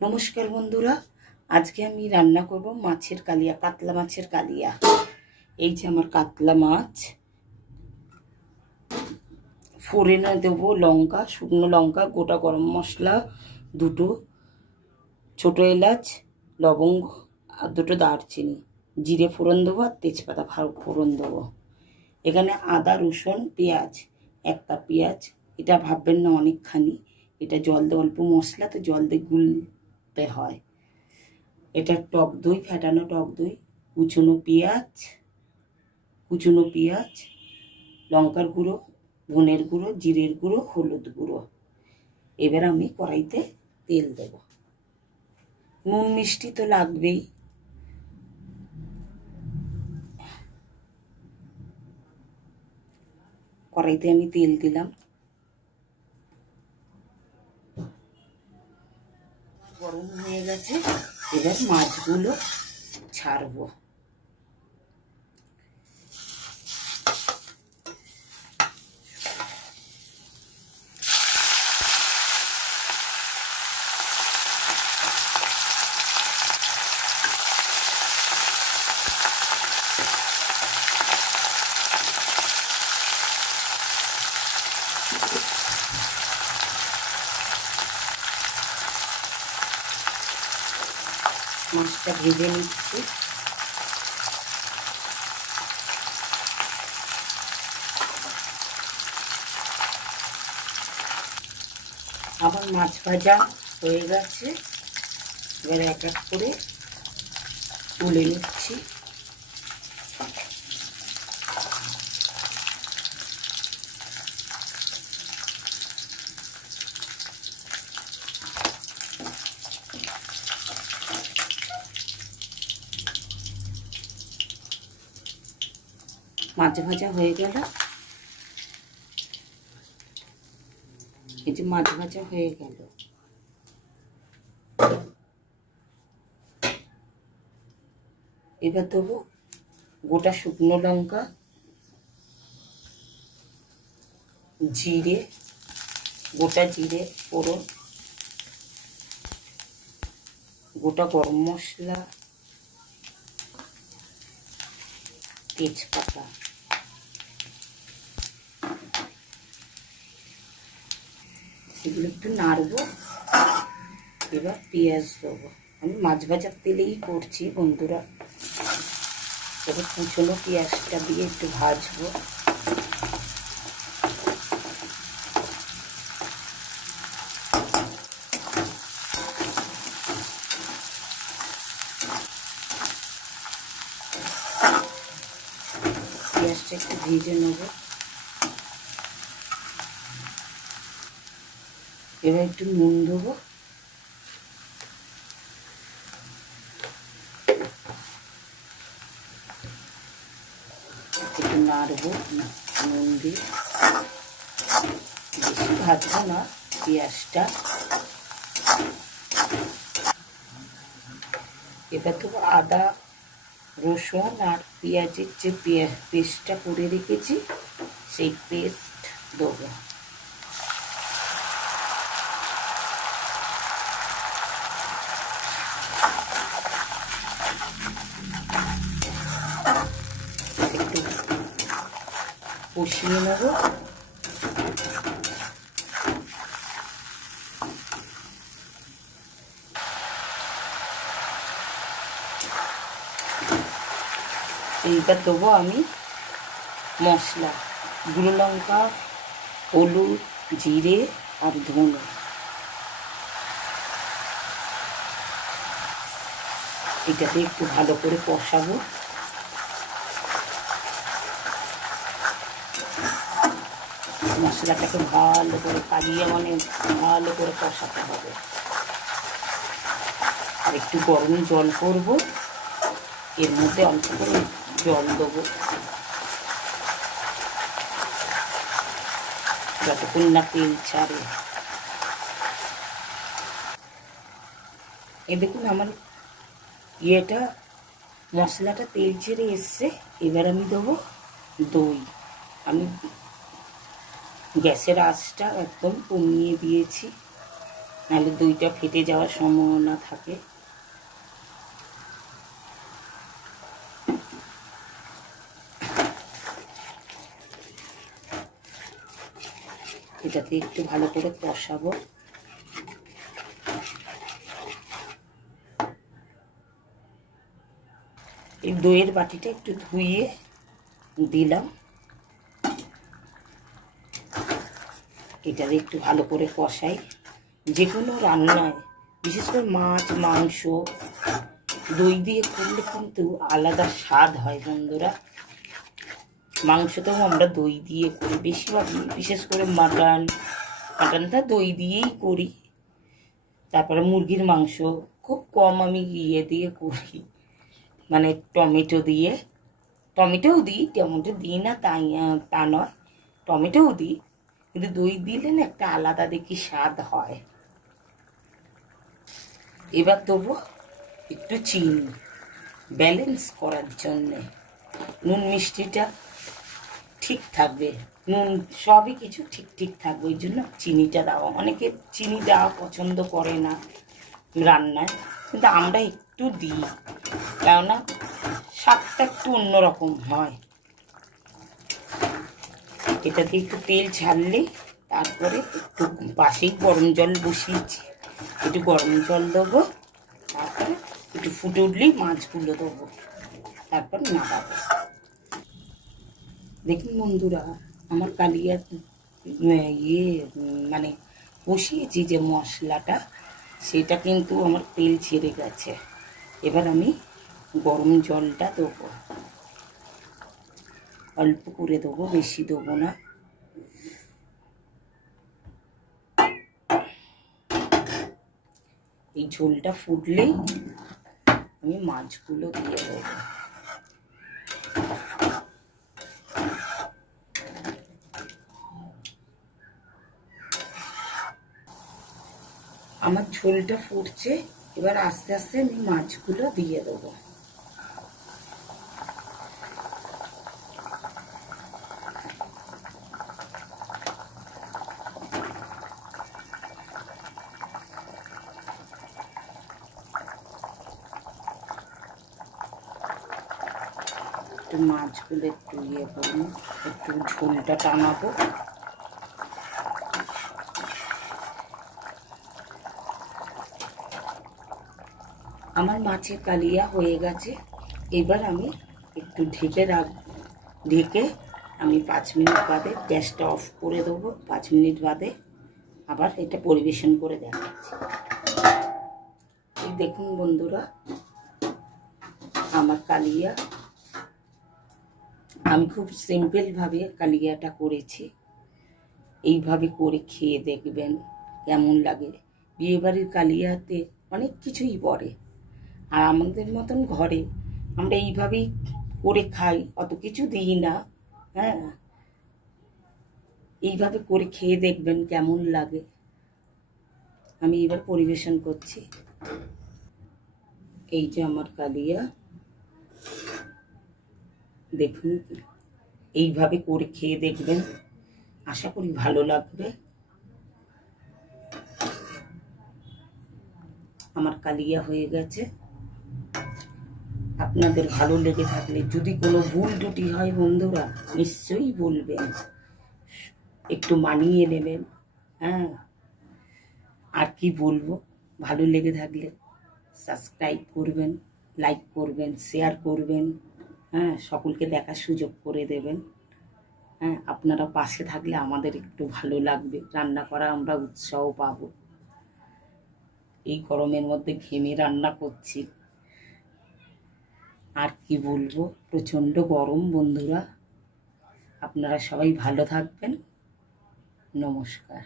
নমস্কার বন্ধুরা, আজকে আমি রান্না করব মাছের কালিয়া, কাতলা মাছের কালিয়া। এই যে আমার কাতলা মাছ, ফোড়নে দেব লঙ্কা, শুকনো লঙ্কা, গোটা গরম মশলা, দুটো ছোট এলাচ, লবঙ্গ আর দুটো দারচিনি, জিরে ফোড়ন দেবো আর তেজপাতা ফোড়ন দেবো। এখানে আদা, রসুন, পেঁয়াজ, একটা পেঁয়াজ, এটা ভাববেন না অনেকখানি, এটা জল দিয়ে অল্প মশলা তো জল দিয়ে গুলতে হয়। এটা টক দই, ফেটানো টক দই, কুচনো পেঁয়াজ, লঙ্কার গুঁড়ো, ধনের গুঁড়ো, জিরের গুঁড়ো, হলুদ গুঁড়ো। এবার আমি কড়াইতে তেল দেব। নুন মিষ্টি তো লাগবেই। কড়াইতে আমি তেল দিলাম, গরম হয়ে গেছে। এবার মাছগুলো ছাড়বো। মাছটা ভেজে নিচ্ছি। আমার মাছ ভাজা হয়ে গেছে। এবার এক এক করে তুলে নিচ্ছি। মাছ ভাজা হয়ে গেল। এই যে মাছ ভাজা হয়ে গেল। এবার দেবো গোটা শুকনো লঙ্কা, জিরে, গোটা জিরে ফোড়ন, গোটা গরম মশলা, তেজপাতা। এগুলো একটু নাড়বো। এবার পেঁয়াজ দেবো। আমি মাছ ভাজার তেলেই করছি বন্ধুরা। এবার কুচনো পেঁয়াজটা দিয়ে একটু ভাজবো। পেঁয়াজটা একটু ভেজে নেবো। এবার একটু নুন দেবো। একটু নাড়বো নুন দিয়ে। বেশি ভাজবো না পেঁয়াজটা। এবার তো আদা, রসুন আর পেঁয়াজের যে পেস্টটা করে রেখেছি সেই পেস্ট দেবো। একটু কষিয়ে নেব। এইবার দেবো আমি মশলা, গুঁড়ো লঙ্কা, হলুদ, জিরে আর ধনে। এটাতে একটু ভালো করে কষাবো। মশলাটাকে ভালো করে কালিয়ে ভালো করে কষাতে হবে। আর একটু গরম জল করবো। এর মধ্যে অল্প করে জল দেবো যতক্ষণ না তেল ছাড়ে। এ দেখুন আমার মশলাটা তেল ছেড়ে এসছে। এবার আমি দেবো দই। আমি গ্যাসের আঁচটা একদম কমিয়ে দিয়েছি। নাহলে দইটা ফেটে যাওয়ার সম্ভাবনা থাকে। এটাকে একটু ভালো করে কষাবো। এই দইয়ের বাটিটা একটু ধুয়ে দিলাম। এটাকে একটু ভালো করে কষাই। যে কোনো রান্নায়, বিশেষ করে মাছ মাংস দই দিয়ে করলে কিন্তু আলাদা স্বাদ হয় বন্ধুরা। মাংসতেও আমরা দই দিয়ে করি বেশিরভাগ, বিশেষ করে মাটনটা দই দিয়েই করি। তারপরে মুরগির মাংস খুব কম আমি দিয়ে করি, মানে টমেটোও দিই, টমেটো দিই না তা নয়, টমেটোও দিই, কিন্তু দই দিলে না একটা আলাদা দেখি স্বাদ হয়। এবার দেবো একটু চিনি ব্যালেন্স করার জন্যে, নুন মিষ্টিটা ঠিক থাকবে, নুন সবই কিছু ঠিক থাকবে, ওই জন্য চিনিটা দেওয়া। অনেকে চিনি দেওয়া পছন্দ করে না রান্নায়, কিন্তু আমরা একটু দিই, কেননা স্বাদটা একটু অন্যরকম হয়। এটাতে একটু তেল ছাড়লে তারপরে একটু পাশেই গরম জল বসিয়েছি, একটু গরম জল দেবো, তারপরে একটু ফুটে উঠলেই মাছগুলো দেবো, তারপর নাড়াবো। দেখুন বন্ধুরা, আমার কালিয়া মানে কষিয়েছি যে মশলাটা, সেটা কিন্তু আমার তেল ছেড়ে গেছে। এবার আমি গরম জলটা দেবো, অল্প করে দেবো, বেশি দেবো না। এই ঝোলটা ফুটলেই আমি মাছগুলো দিয়ে দেবো। আমার ঝোলটা ফুটছে, এবার আস্তে আস্তে আমি মাছগুলো দিয়ে দেবো। একটু মাছগুলো একটু করবো, একটু ঝোলটা টানাবো। আমার মাছের কালিয়া হয়ে গেছে। এবার আমি একটু ঢেকে আমি 5 মিনিট বাদে গ্যাসটা অফ করে দেবো। 5 মিনিট বাদে আবার এটা পরিবেশন করে দেখাচ্ছি। এই দেখুন বন্ধুরা, আমার কালিয়া, আমি খুব সিম্পলভাবে কালিয়াটা করেছি। এইভাবে করে খেয়ে দেখবেন কেমন লাগে। বিয়েবাড়ির কালিয়াতে অনেক কিছুই পড়ে, আর আমাদের মতন ঘরে আমরা এইভাবেই করে খাই, অত কিছু দিই না। হ্যাঁ, এইভাবে করে খেয়ে দেখবেন কেমন লাগে। আমি এবার পরিবেশন করছি। এই যে আমার কালিয়া, দেখুন, এইভাবে করে খেয়ে দেখবেন, আশা করি ভালো লাগবে। আমার কালিয়া হয়ে গেছে। আপনাদের ভালো লেগে থাকলে, যদি কোনো ভুল ত্রুটি হয় বন্ধুরা, নিশ্চয়ই বলবেন, একটু মানিয়ে নেবেন। হ্যাঁ, আর কি বলবো, ভালো লেগে থাকলে সাবস্ক্রাইব করবেন, লাইক করবেন, শেয়ার করবেন। হ্যাঁ, সকলকে দেখার সুযোগ করে দেবেন। হ্যাঁ, আপনারা পাশে থাকলে আমাদের একটু ভালো লাগবে, রান্না করা আমরা উৎসাহ পাবো। এই গরমের মধ্যে ঘেমে রান্না করছি, আর কি বলবো, প্রচণ্ড গরম বন্ধুরা। আপনারা সবাই ভালো থাকবেন। নমস্কার।